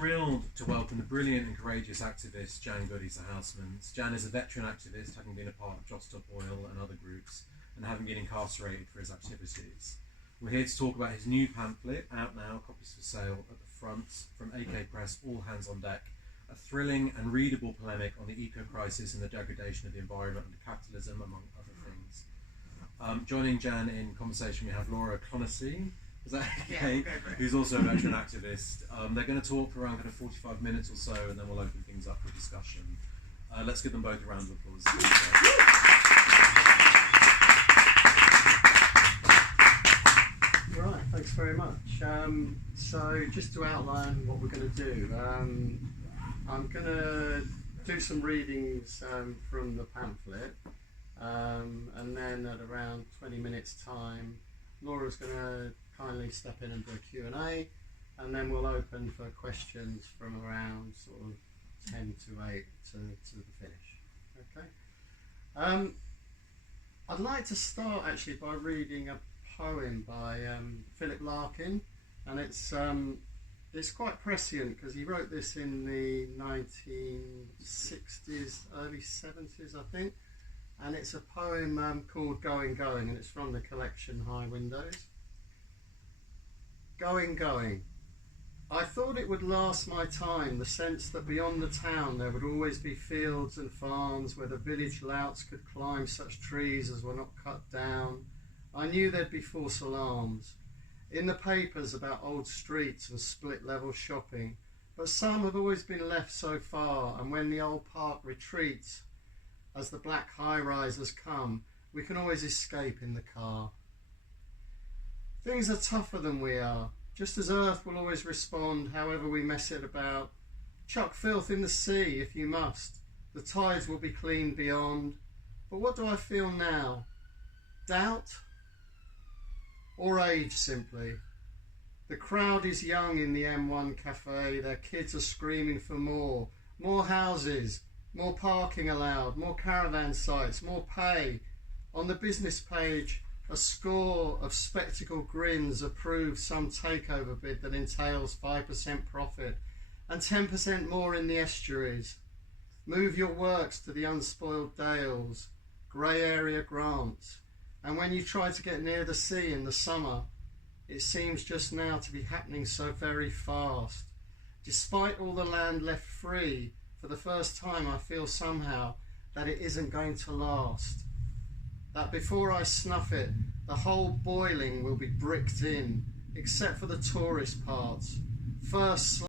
thrilled to welcome the brilliant and courageous activist J Goodey to Housmans. Jan is a veteran activist, having been a part of Just Stop Oil and other groups, and having been incarcerated for his activities. We're here to talk about his new pamphlet, out now, copies for sale at the front, from AK Press, All Hands on Deck, a thrilling and readable polemic on the eco-crisis and the degradation of the environment under capitalism, among other things. Joining Jan in conversation, we have Laura Connessy, is that okay? Yeah, Who's also a veteran activist. They're going to talk for around kind of 45 minutes or so, and then we'll open things up for discussion. Let's give them both a round of applause. Right, thanks very much. So just to outline what we're going to do, I'm going to do some readings from the pamphlet, and then at around 20 minutes time, Laura's going to kindly step in and do a Q&A, and then we'll open for questions from around sort of 10 to 8 to the finish. Okay. I'd like to start actually by reading a poem by Philip Larkin, and it's quite prescient because he wrote this in the 1960s, early 70s, I think, and it's a poem called Going, Going, and it's from the collection High Windows. Going, going. I thought it would last my time, the sense that beyond the town there would always be fields and farms where the village louts could climb such trees as were not cut down. I knew there'd be false alarms in the papers about old streets and split level shopping, but some have always been left so far, and when the old park retreats as the black high-risers come, we can always escape in the car. Things are tougher than we are, just as Earth will always respond however we mess it about. Chuck filth in the sea if you must, the tides will be clean beyond. But what do I feel now? Doubt? Or age, simply? The crowd is young in the M1 cafe, their kids are screaming for more houses, more parking allowed, more caravan sites, more pay. On the business page, a score of spectacled grins approve some takeover bid that entails 5% profit and 10% more in the estuaries. Move your works to the unspoiled dales, grey area grants, and when you try to get near the sea in the summer, it seems just now to be happening so very fast. Despite all the land left free, for the first time I feel somehow that it isn't going to last. That before I snuff it, the whole boiling will be bricked in, except for the tourist parts. First